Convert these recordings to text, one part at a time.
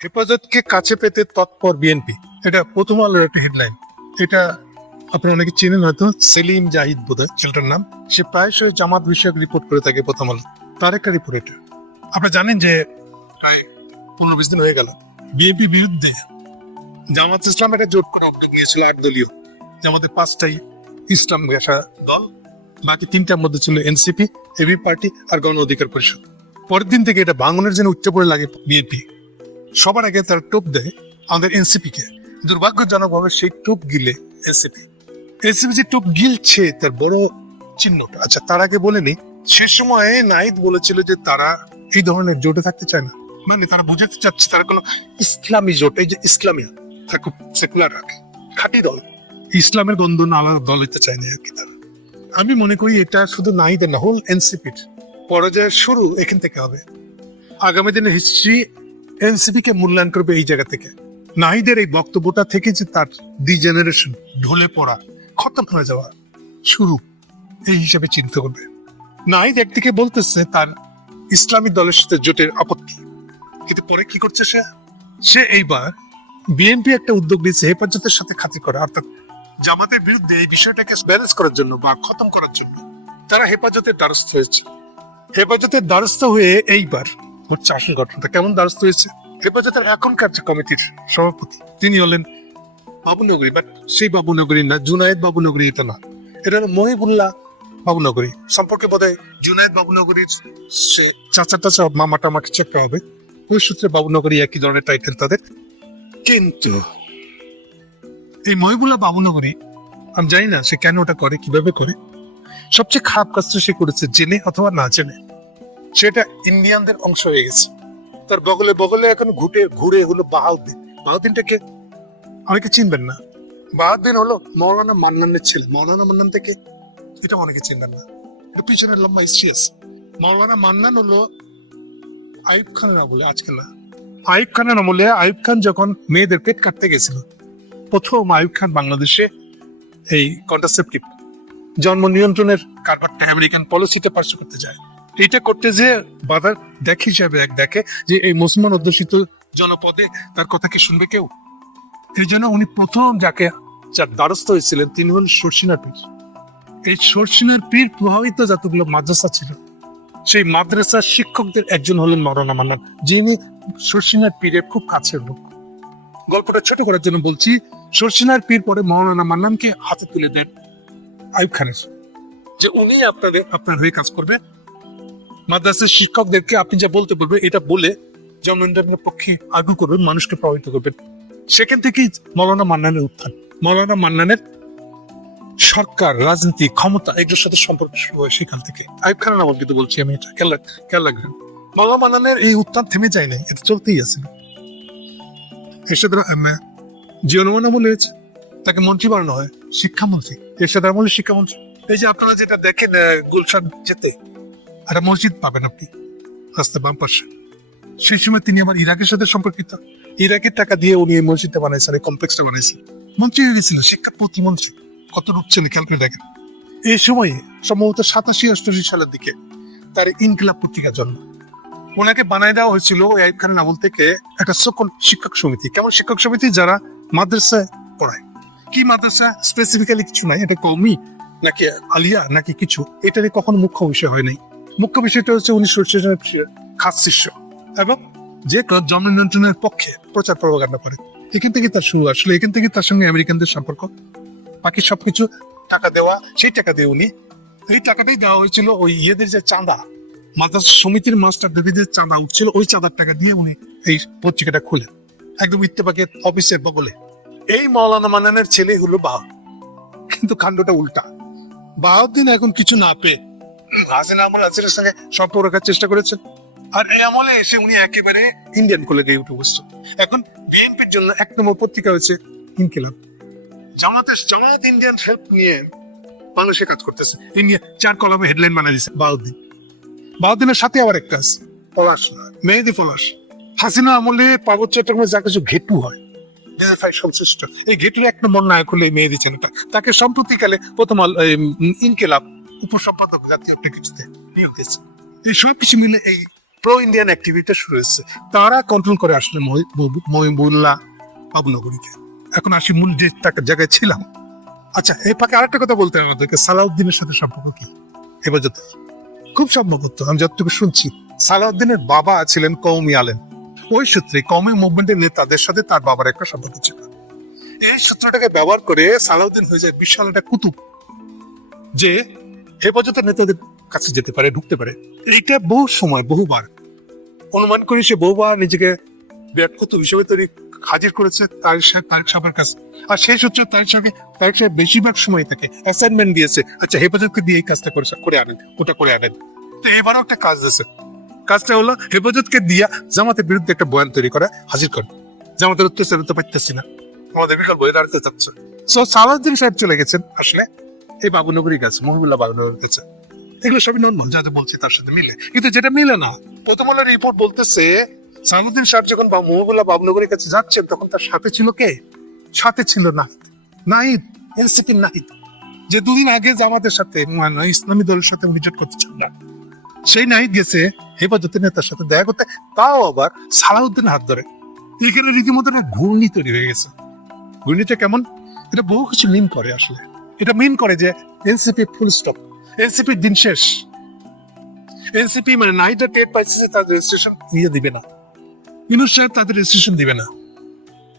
হেফাজতকে কাছে পেতে তৎপর বিএনপি। এটা প্রথম আলোর একটা হেডলাইন এটা আপনারা অনেকে চেনেন হয়তো, সেলিম জাহিদ বোধহয়, ছেলেটার নাম। সে প্রায়শই জামাত বিষয়ক রিপোর্ট করে থাকে প্রথম আলো। তার একটা রিপোর্ট এটা। আপনারা জানেন যে প্রায় পনেরো বিশ দিন হয়ে গেল। বিএনপি বিরুদ্ধে জামাত ইসলাম একটা জোট করে উদ্যোগ নিয়েছিল আট দলীয়। জামাতে পাঁচটাই ইসলাম ঘেঁষা দল, বাকি তিনটার মধ্যে ছিল এনসিপি, এবি পার্টি আর গণ অধিকার পরিষদ। পরের দিন থেকে এটা ভাঙনের জন্য উচ্চ পড়ে লাগে বিএনপি। সবার আগে তার টোপ দেয় আমাদের এনসিপি কে। দুর্ভাগ্যজনক ভাবে সেই টোপ গিলে এনসিপি এনসিপি যে টোপ গিলছে তার বড় চিহ্নটা। আচ্ছা তার আগে বলে নি, সে সময় নাইদ বলেছিল যে তারা এই ধরনের জোটে থাকতে চায় না। মানে তারা বোঝাতে চাচ্ছে, তারা কোনো ইসলামী জোট, এই যে ইসলামিয়া খুব সেকুলার রাখে, খাঁটি দল। ইসলামের গন্ধ না আলাদা দল হইতে চায় না আর কি তারা। আমি মনে করি এটা শুধু নাইদের না হোল এনসিপির পরাজয়ের শুরু এখান থেকে হবে। আগামী দিনে হিস্ট্রি এনসিপি কে মূল্যায়ন করবে এই জায়গা থেকে। নাহিদের এই বক্তব্যটা থেকে যে তার দি জেনারেশন ঢলে পড়া, খতম হয়ে যাওয়া শুরু, এই হিসাবে চিন্তা করবে নাহিদ একদিকে বলতেছে তার ইসলামী দলের সাথে জোটের আপত্তি, কিন্তু পরে কি করছে সে? সে এইবার বিএনপি একটা উদ্যোগ নিয়েছে হেফাজতের সাথে খাতির করা, অর্থাৎ জামাতের বিরুদ্ধে এই বিষয়টাকে ব্যালেন্স করার জন্য বা খতম করার জন্য। তারা হেফাজতের দ্বারস্থ হয়েছে। হেফাজতের দ্বারস্থ হয়ে এইবার হচ্ছে আসল ঘটনাটা কেমন দ্বারস্থ হয়েছে? হেফাজতের এখনকার যে কমিটির সভাপতি, তিনি হলেন বাবুনগরী বাট সেই বাবুনগরী না, জুনায়েদ বাবুনগরী এটা না। এটা হলো মহিবুল্লাহ বাবুনগরী সম্পর্কে বোধ হয় জুনায়েদ বাবুনগরীর সে চাচা টাচা মামা টামাকে চেপটা হবে। ওই সূত্রে বাবুনগরী একই ধরনের টাইটেল তাদের। কিন্তু এই মহিবুল্লাহ বাবুনগরী আমি জানি না সে কেন ওটা করে, কীভাবে করে। সবচেয়ে খারাপ কাজটা সে করেছে, জেনে অথবা না জেনে। সেটা ইন্ডিয়ানদের অংশ হয়ে গেছে। তার বগলে বগলে এখন ঘুটে ঘুরে হলো বাহাউদ্দিন। বাহাউদ্দিনটা কে অনেকে চিনবেন না। বাহাউদ্দিন হলো মৌলানা মান্নানের ছেলে। মৌলানা মান্নান থেকে এটা অনেকে চিনবেন না। এটা পিছনে লম্বা হিস্ট্রি আছে। মৌলানা মান্নান হলো আইব খানের আমলে আজকে না। আইব খানের আমলে আইব খান যখন মেয়েদের পেট কাটতে গেছিল প্রথম আইব খান বাংলাদেশে এই কন্ট্রাসেপটিভ জন্ম নিয়ন্ত্রণের কারবারটা আমেরিকান পলিসিতে পার্শ্ব করতে যায়। এটা করতে যে বাধার দেখ হিসাবে এক দেখে যে এই মুসলমান অধ্যুষিত জনপদে তার কথা কি শুনবে কেউ? এই জন্য উনি প্রথম যাকে যার দ্বারস্থ হয়েছিলেন তিনি হলেন সর্ষিনার পীর। এই সর্ষিনার পীর প্রভাবিত যতগুলো মাদ্রাসা ছিল। সেই মাদ্রাসার শিক্ষকদের একজন হলেন মরানা মান্নান, যিনি সর্ষিনার পীরের খুব কাছের লোক। গল্পটা ছোট করার জন্য বলছি সর্ষিনার পীর পরে মৌলানা মান্নানকে হাতে তুলে দেন আইব খানের। যে উনি আপনাদের, আপনার হয়ে কাজ করবে। মাদ্রাসার শিক্ষকদেরকে আপনি যা বলতে বলবেন, এটা বলে ইন্টারনেটের পক্ষে আগ্রহ করবেন, মানুষকে প্রভাবিত করবেন। সেখান থেকেই মৌলানা মান্নানের উত্থান। মৌলানা মান্নানের সরকার, রাজনীতি, ক্ষমতা, এগুলোর সাথে সম্পর্ক শুরু হয় সেখান থেকে। আইব খানের নাম কিন্তু বলছি আমি এটা, খেয়াল খেয়াল রাখবেন। মৌলানা মান্নানের এই উত্থান থেমে যায় নাই, এটা চলতেই আছে। এরশাদ জিয়ন রহমান আমলে হয়েছে তাকে মন্ত্রী বানানো হয়, শিক্ষামন্ত্রী এরশাদ আমলে শিক্ষামন্ত্রী। এই যে আপনারা যেটা দেখেন গুলশান যেতে একটা মসজিদ পাবেন আপনি। রাস্তা বাম পাশে। সেই সময় তিনি আমার ইরাকের সাথে সম্পর্কিত। ইরাকের টাকা দিয়ে উনি এই মসজিদটা বানাইছেন, এই কমপ্লেক্সটা বানাইছেন। মন্ত্রী হয়ে গেছিলেন, শিক্ষা প্রতিমন্ত্রী। কত রূপ খেয়াল করে দেখেন। এই সময়ে, সম্ভবত সাতাশি অষ্টাশি সালের দিকে তার ইনকিলাব পত্রিকা জন্ম। ওনাকে বানাই দেওয়া হয়েছিল ওই আইব খানের আমল থেকে একটা সকল শিক্ষক সমিতি। কেমন শিক্ষক সমিতি? যারা মাদ্রাসায় পড়ায়। কি মাদ্রাসা? স্পেসিফিক্যালি কিছু নাই, এটা কৌমি নাকি আলিয়া নাকি কিছু? এটা কখনো মুখ্য বিষয় হয় নাই। মুখ্য বিষয়টা হচ্ছে উনি সূর্যের খাস শিষ্য। এবং যে জন্ম নিয়ন্ত্রণের পক্ষে প্রচার প্রভাকাণ্ডা করে। এখান থেকে তার শুরু আসলে, এখান থেকে তার সঙ্গে আমেরিকানদের সম্পর্ক। বাকি সবকিছু টাকা দেওয়া, সেই টাকা দিয়ে উনি, এই টাকাটাই দেওয়া হয়েছিল ওই ইয়েদের যে চাঁদা। মাদ্রাসা সমিতির মাস্টার দেবীদের চাঁদা উঠছিল, ওই চাঁদার টাকা দিয়ে উনি এই পত্রিকাটা খুলেন। একদম ইত্তেফাকের অফিসের বগলে। এই মৌলানা মানানের ছেলে হলো বাহ কিন্তু কাণ্ডটা উল্টা। বাহাউদ্দিন এখন কিছু না পেয়ে হাসিনা আমল হাসিনের সঙ্গে সম্পর্ক রাখার চেষ্টা করেছেন। আর এই আমলে এসে উনি একেবারে ইন্ডিয়ান কোলে দিয়ে উঠে বসছেন এখন বিএনপির জন্য এক নম্বর পত্রিকা হয়েছে ইনকিলাব। জামাতের জামাত ইন্ডিয়ান হেল্প নিয়ে বাংলাদেশে কাজ করতেছে। এই নিয়ে চার কলমে হেডলাইন বানিয়ে দিচ্ছে বাউদ্দিন। বাউদ্দিনের সাথে আবার একটা আছে, পলাশ মেহেদি পলাশ। হাসিনা আমলে পার্বত্য চট্টগ্রামে যা কিছু ঘেটু হয় ডিজিফাই সংশ্লিষ্ট। এই ঘেটুর এক নম্বর নায়ক হলো এই মেহেদি ছেলেটা। তাকে সম্প্রতিকালে প্রথম ইনকিলাব উপসম্পাদক জাতীয় একটা কিছুতে নিয়োগ দিয়েছে। এই সব কিছু মিলে এই প্রো ইন্ডিয়ান অ্যাক্টিভিটি শুরু হয়েছে। তারা কন্ট্রোল করে আসলে মহি- মহি- মহিবুল্লাহ বাবুনগরীকে এখন আসি মূল যে জায়গায় ছিলাম। আচ্ছা এই ফাঁকে আরেকটা কথা বলতে হবে আমাদেরকে সালাউদ্দিনের সাথে সম্পর্ক কি? হেফাজত খুব সম্ভবত, আমি যতটুকু শুনছি, সালাউদ্দিনের বাবা ছিলেন কৌমি আলেম। ওই সূত্রে কৌমি মুভমেন্টের নেতাদের সাথে তার বাবার একটা সম্পর্ক ছিল। এই সূত্রটাকে ব্যবহার করে সালাউদ্দিন হয়ে যায় বিশাল একটা কুতুব। যে হেফাজতের নেতাদের কাছে যেতে পারে, ঢুকতে পারে। এইটা বহু সময়, বহুবার। অনুমান করি সে বহুবার নিজেকে বিরাট হিসেবে তৈরি হাজির করেছে তার তারিক সাহেবের কাছে। আর সেই সূত্রে তারিক সাহেবকে তারিক সাহেব বেশিরভাগ সময় তাকে অ্যাসাইনমেন্ট দিয়েছে। আচ্ছা হেফাজতকে দিয়ে এই কাজটা করে করে আনেন, ওটা করে আনেন। তো এবারও একটা কাজ দিয়েছে কাজটা হলো হেফাজতকে দিয়া জামাতের বিরুদ্ধে একটা বয়ান তৈরি করে, হাজির করে। জামাতের অত্যাচার তো পাইতেছি না। আমাদের বিকল্প হয়ে দাঁড়াতে চাচ্ছে। সো সালাউদ্দিন সাহেব চলে গেছেন আসলে। এই বাবুনগরী গাছ, মহিবুল্লাহ বাবুনগরী গাছে। এগুলো সবই নর্মাল, যা যা বলছি তার সাথে মিলে। কিন্তু যেটা মিলে না, প্রথম আলোর রিপোর্ট বলতেছে, সালাউদ্দিন সাহেব যখন বা মহিবুল্লাহ বাবুনগরীর কাছে যাচ্ছেন, তখন তার সাথে ছিল কে? সাথে ছিল নাহিদ। নাহিদ এনসিপি নাহিদ। যে দুদিন আগে জামাতের সাথে মানে ইসলামী দলের সাথে উনি জোট করতে চান না। সেই নাহিদ গেছে, হেফাজতের নেতার সাথে দেখা করতে, তাও আবার সালাউদ্দিন হাত ধরে। এখানে রীতিমতো ঘূর্ণি তৈরি হয়ে গেছে। ঘূর্ণিটা কেমন? এটা বহু কিছু মিন করে আসলে। এটা মিন করে যে এনসিপি ফুল স্টপ এনসিপি দিন শেষ। এনসিপি মানে নাইটা টেট পাইছে যে তাদের রেজিস্ট্রেশন দিয়ে দিবে না। ইনুস সাহেব তাদের রেজিস্ট্রেশন দিবে না।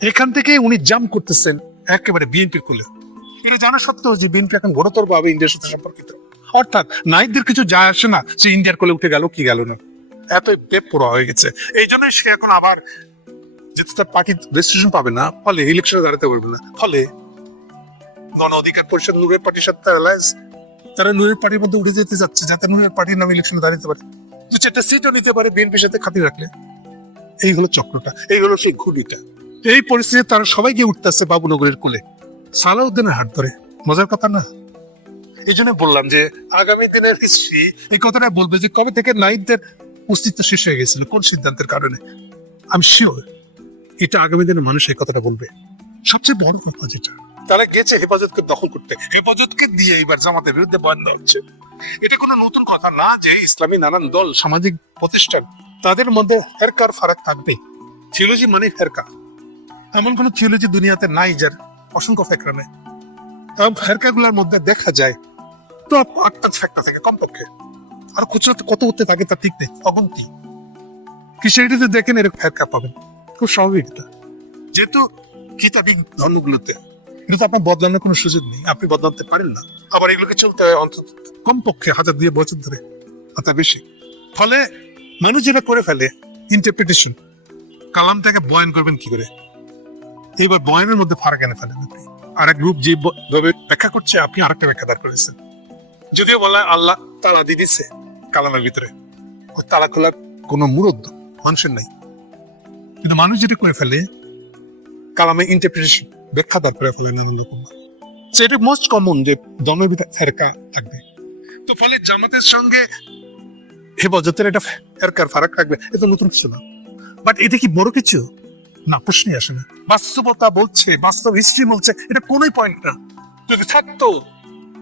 এখান থেকে উনি জাম করতেছেন একেবারে বিএনপির কুলে। এটা জানা সত্ত্বেও যে বিএনপি এখন ঘোরতর ভাবে ইন্ডিয়ার সাথে সম্পর্কিত। অর্থাৎ নাইটদের কিছু যায় আসে না সে ইন্ডিয়ার কোলে উঠে গেল, কি গেল না। এত বেপ পোড়া হয়ে গেছে। এই জন্যই সে এখন আবার যেহেতু তার পার্টি রেজিস্ট্রেশন পাবে না, ফলে ইলেকশনে দাঁড়াতে পারবে না। ফলে গণ অধিকার পরিষদ নূরের পার্টির সাথে তার alliance, তারা নূরের পার্টির মধ্যে উঠে যেতে যাচ্ছে যাতে নূরের পার্টির নামে ইলেকশনে দাঁড়াতে পারে। দু চারটা সিটও নিতে পারে বিএনপির সাথে খাতির রাখলে। এই হলো চক্রটা এই হলো সেই ঘুড়িটা এই পরিস্থিতিতে তারা সবাই গিয়ে উঠতেছে বাবুনগরের কোলে। সালাউদ্দিনের হাত ধরে। মজার কথা না? এই জন্য বললাম যে আগামী দিনের হিস্ট্রি এই কথাটা বলবে যে কবে থেকে নাইটদের অস্তিত্ব শেষ হয়ে গেছিল কোন সিদ্ধান্তের কারণে? আমি শিওর এটা আগামী দিনের মানুষ এই কথাটা বলবে। সবচেয়ে বড় কথা যেটা তারা গেছে হেফাজতকে দখল করতে। হেফাজতকে দিয়ে এবার জামাতের বিরুদ্ধে দেওয়া হচ্ছে। এটা কোনো নতুন কথা না যে ইসলামী নানান দল, সামাজিক প্রতিষ্ঠান, তাদের মধ্যে হেরকার ফারাক থাকবে। থিওলজি মানে ফেরকা এমন কোন থিওলজি দুনিয়াতে নাই যার অসংখ্য ফেকরা নেই। এবং ফেরকাগুলোর মধ্যে দেখা যায়, তো আটটা ফেকরা থাকে কমপক্ষে। আর খুচরো কত হতে থাকে তা ঠিক নেই, অগন্তি। কিসেরিটিতে দেখেন এরকম ফেরকা পাবেন? খুব স্বাভাবিক যেহেতু কিতাবি ধর্মগুলোতে? কিন্তু আপনার বদলানোর কোনো সুযোগ নেই, আপনি বদলাতে পারেন না। আবার এগুলোকে চলতে হয় অন্তত কমপক্ষে হাজার দিয়ে বছর ধরে অর্থাৎ বেশি। ফলে মানুষ যেটা করে ফেলে ইন্টারপ্রিটেশন কালামটাকে বয়ান করবেন কি করে? এইবার বয়ানের মধ্যে ফারাক এনে ফেলেন আপনি। আর এক গ্রুপ যে ব- ভাবে ব্যাখ্যা করছে, আপনি আরেকটা ব্যাখ্যা দাঁড় করেছেন যদিও বলা আল্লাহ তালা দিয়ে দিচ্ছে কালামের ভিতরে, ওই তালা খোলার কোনো মুরব্ব মানুষের নাই। কিন্তু মানুষ যেটা করে ফেলে কালামের ইন্টারপ্রিটেশন ব্যাখ্যা সেটা মোস্ট কমন যে ফেরকা থাকবে। তো ফলে জামাতের সঙ্গে একটা ফেরকার ফারাক থাকবে, এটা নতুন কিছু না। বাট এটা কি বড় কিছু? না, প্রশ্নই আসে না। বাস্তবতা বলছে, বাস্তব হিস্ট্রি বলছে, এটা কোনোই পয়েন্ট না। যদি থাকতো,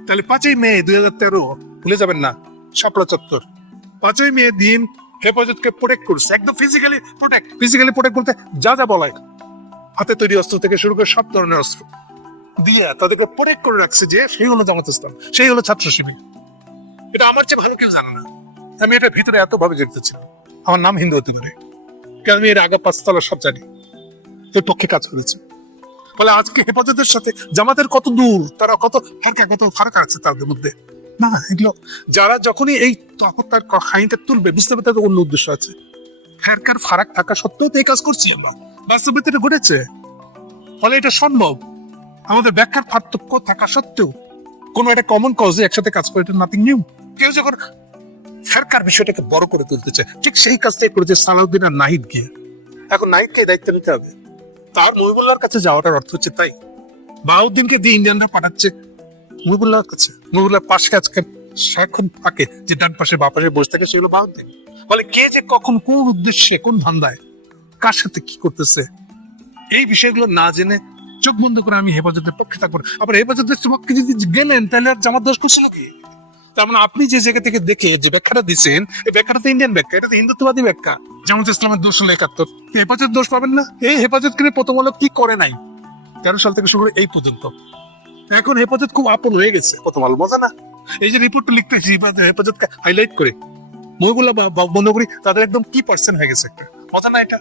তাহলে পাঁচই মে দুই হাজার তেরো ভুলে যাবেন না, শাপলা চত্বর। পাঁচই মে দিন হেফাজতকে প্রোটেক্ট করছে, একদম ফিজিক্যালি প্রোটেক্ট ফিজিক্যালি প্রোটেক্ট বলতে যা যা বলা হয় হাতে তৈরি অস্ত্র থেকে শুরু করে সব ধরনের অস্ত্র দিয়ে তাদেরকে প্রোটেক্ট করে রাখছে যে সেই হলো জামাত ইসলাম, সেই হলো ছাত্র শিবির। এটা আমার চেয়ে ভালো কেউ জানে না। আমি এটা ভিতরে এত ভাবে জড়িত ছিলাম। আমার নাম হিন্দু হতে পারে কারণ আমি এর আগে পাঁচতলা সব জানি। এর পক্ষে কাজ করেছে। ফলে আজকে হেফাজতের সাথে জামাতের কত দূর, তারা কত ফারকা, কত ফারাক আছে তাদের মধ্যে? না, এগুলো যারা যখনই এই তার খাইটা তুলবে, বুঝতে পারবে তাদের অন্য উদ্দেশ্য আছে। ফেরকার ফারাক থাকা সত্ত্বেও তো এই কাজ করছি আমরা। বাস্তবিক এটা ঘটেছে। ফলে এটা সম্ভব। আমাদের ব্যাখ্যার পার্থক্য থাকা সত্ত্বেও, কোনো একটা কমন কজে একসাথে কাজ করে এটা নাথিং নিউ কেউ যখন ফেরকার বিষয়টাকে বড় করে তুলতে চায়, ঠিক সেই কাজটাই করেছে সালাউদ্দিন আর নাহিদ গিয়ে। এখন নাহিদকে দায়িত্ব নিতে হবে। তার মহিবুল্লাহর কাছে যাওয়াটার অর্থ হচ্ছে তাই। বাউদ্দিনকে দিয়ে ইন্ডিয়ানরা পাঠাচ্ছে মহিবুল্লাহর কাছে। মহিবুল্লাহ পাশে আজকে সারাক্ষণ থাকে যে ডান পাশে বা পাশে বসে থাকে, সেগুলো বাউদ্দিন বলে কে যে কখন কোন উদ্দেশ্যে কোন ধান্দায় কার সাথে কি করতেছে? এই বিষয়গুলো না জেনে চোখ বন্ধ করে আমি হেফাজতের পক্ষে থাকব। আবার হেফাজতের পক্ষে যদি গেলেন, তাহলে আর জামাত দোষ করছিল কি? তার মানে আপনি যে জায়গা থেকে দেখে যে ব্যাখ্যাটা দিচ্ছেন, এই ব্যাখ্যাটা তো ইন্ডিয়ান ব্যাখ্যা, এটা তো হিন্দুত্ববাদী ব্যাখ্যা। যেমন ইসলামের দোষ হলো একাত্তর। হেফাজত দোষ পাবেন না? এই হেফাজত কিনে প্রথম আলো কি করে নাই? তেরো সাল থেকে শুরু করে এই পর্যন্ত। এখন হেফাজত খুব আপন হয়ে গেছে, প্রথম আলো। মজা না? এই যে রিপোর্টটা লিখতেছি হেফাজতকে হাইলাইট করে। মহিগুলা বা বন্ধ করি, তাদের একদম কি পার্সেন্ট হয়ে গেছে একটা? মজা না এটা?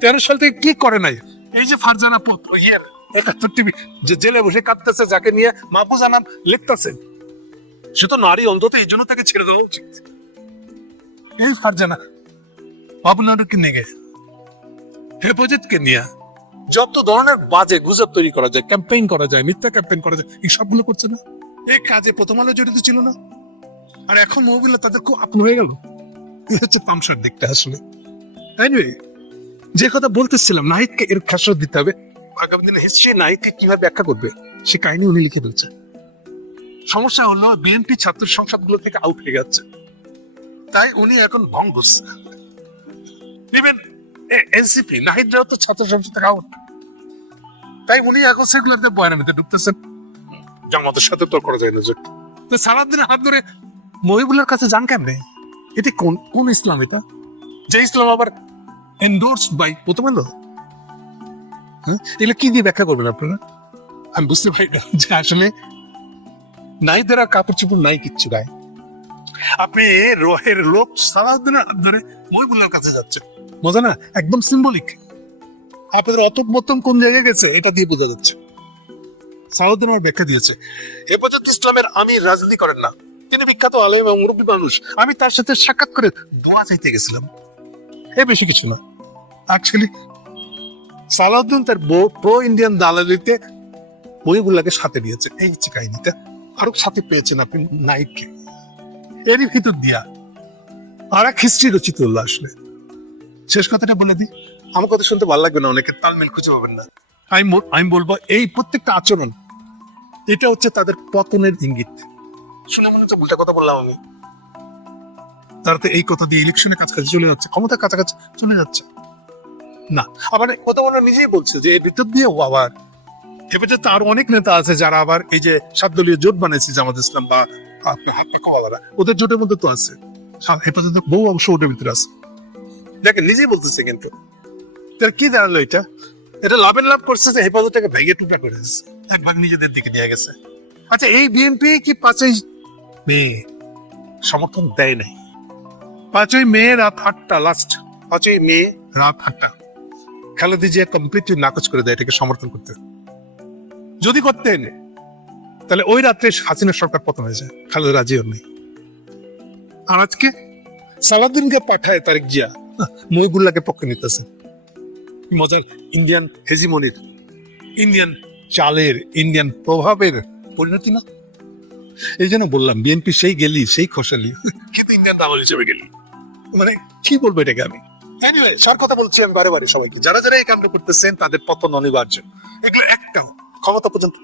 তেরো সাল থেকে কি করে নাই? এই যে ফারজানা পুত্র ইয়ের একাত্তর টিভি যে জেলে বসে কাঁদতেছে যাকে নিয়ে মাহফুজা নাম লিখতেছে। সে তো নারী অন্তত এই জন্য তাকে ছেড়ে দেওয়া উচিত। এই ফারজানা আপনারকে নিয়ে হেফাজতকে নিয়ে যত ধরনের বাজে গুজব তৈরি করা যায় ক্যাম্পেইন করা যায় মিথ্যা ক্যাম্পেইন করা যায় এই সবগুলো করছে না? এই কাজে প্রথম আলো জড়িত ছিল না? আর এখন মহিলা তাদের খুব আপন হয়ে গেল। হচ্ছে পামসার দিকটা আসলে। Anyway, যে কথা বলতেছিলাম, নাহিদকে এর খাসর দিতে হবে। আগামী দিনে হিস্ট্রি নাহিদকে কীভাবে ব্যাখ্যা করবে, সে কাহিনী উনি লিখে ফেলছে সমস্যা হলো বিএনপি ছাত্র সংসদগুলো থেকে আউট হয়ে যাচ্ছে। তাই উনি এখন ভঙ্গুস। ইভেন এনসিপি নাহিদরাও তো ছাত্র সংসদ থেকে আউট তাই উনি এখন সেগুলোতে বয়ানামিতে ঢুকতেছেন। জামাতের সাথে তো করা যায় না জোট তো সারাদিনের হাত ধরে মহিবুলের কাছে যান কেমনে? এটি কোন কোন ইসলাম এটা যে ইসলাম আবার এন্ডোর্স বাই হ্যাঁ? এগুলো কি দিয়ে ব্যাখ্যা করবেন আপনারা? আমি বুঝতে পারি না। যে আসলে নাইদের আর কাপড় চোপড় নাই কিচ্ছু গায়ে। আপনি রোহের লোক মহিবুলের কাছে যাচ্ছে না? একদম সিম্বলিক আপনাদের অতপ মতম কোন জায়গায় গেছে, এটা দিয়ে বোঝা যাচ্ছে। সাউদ্দিন আমার ব্যাখ্যা দিয়েছে। হেফাজত ইসলামের আমি রাজনীতি করেন না। তিনি বিখ্যাত আলেম এবং মুরব্বী মানুষ। আমি তার সাথে সাক্ষাৎ করে দোয়া চাইতে গেছিলাম। এ বেশি কিছু না। অ্যাকচুয়ালি সালাউদ্দিন তার প্রো ইন্ডিয়ান দালালিতে বইগুলাকে সাথে দিয়েছে। এই হচ্ছে কাহিনীটা। আরও সাথে পেয়েছেন আপনি নাইটকে এরই ভিতর দিয়া আর এক হিস্ট্রি রচিত আসলে। শেষ কথাটা বলে দিই। আমার কথা শুনতে ভালো লাগবে না, অনেকে তালমেল খুঁজে পাবেন না। আমি আমি বলব, এই প্রত্যেকটা আচরণ, এটা হচ্ছে তাদের পতনের ইঙ্গিত। শুনে মনে হচ্ছে উল্টা কথা বললাম আমি। তারা এই কথা দিয়ে ইলেকশনের কাছাকাছি চলে যাচ্ছে, ক্ষমতার কাছাকাছি চলে যাচ্ছে। না, আবার কথা বলা নিজেই বলছে যে এর ভিতর ও আবার হেফাজতে আরও অনেক নেতা আছে যারা আবার এই যে সাতদলীয় জোট বানিয়েছে জামাত ইসলাম বা হাপ্পি ওদের জোটের মধ্যে তো আছে। হেফাজতে বহু অংশ ওদের ভিতরে আছে। দেখেন, নিজেই বলতেছে কিন্তু। তার কি দাঁড়াল এটা? এটা লাভের লাভ করছে যে হেফাজতটাকে ভেঙে টুকরা করে দিচ্ছে এক ভাগ নিজেদের দিকে নিয়ে গেছে। আচ্ছা এই বিএনপি কি পাঁচই মে সমর্থন দেয় নাই? পাঁচই মে রাত আটটা লাস্ট পাঁচই মে রাত আটটা। খালেদি জিয়া কমপ্লিটলি নাকচ করে দেয় এটাকে সমর্থন করতে। যদি করতেন তাহলে ওই রাত্রে হাসিনা সরকার পতন হয়ে যায় খালেদা রাজিও নেই। আর আজকে সালাদিনকে পাঠায় তারেক জিয়া মহিবুল্লাহকে পক্ষে নিতেছে। মজার ইন্ডিয়ান হেজিমনির ইন্ডিয়ান চালের ইন্ডিয়ান প্রভাবের পরিণতি না? এই জন্য বললাম বিএনপি সেই গেলি সেই খোসালি কিন্তু ইন্ডিয়ান দালাল হিসেবে গেলি। মানে কি বলব এটাকে আমি? সার কথা বলছি আমি বারে বারে সবাইকে। যারা যারা এই কামটা করতেছেন, তাদের পতন অনিবার্য। এগুলো একটাও ক্ষমতা পর্যন্ত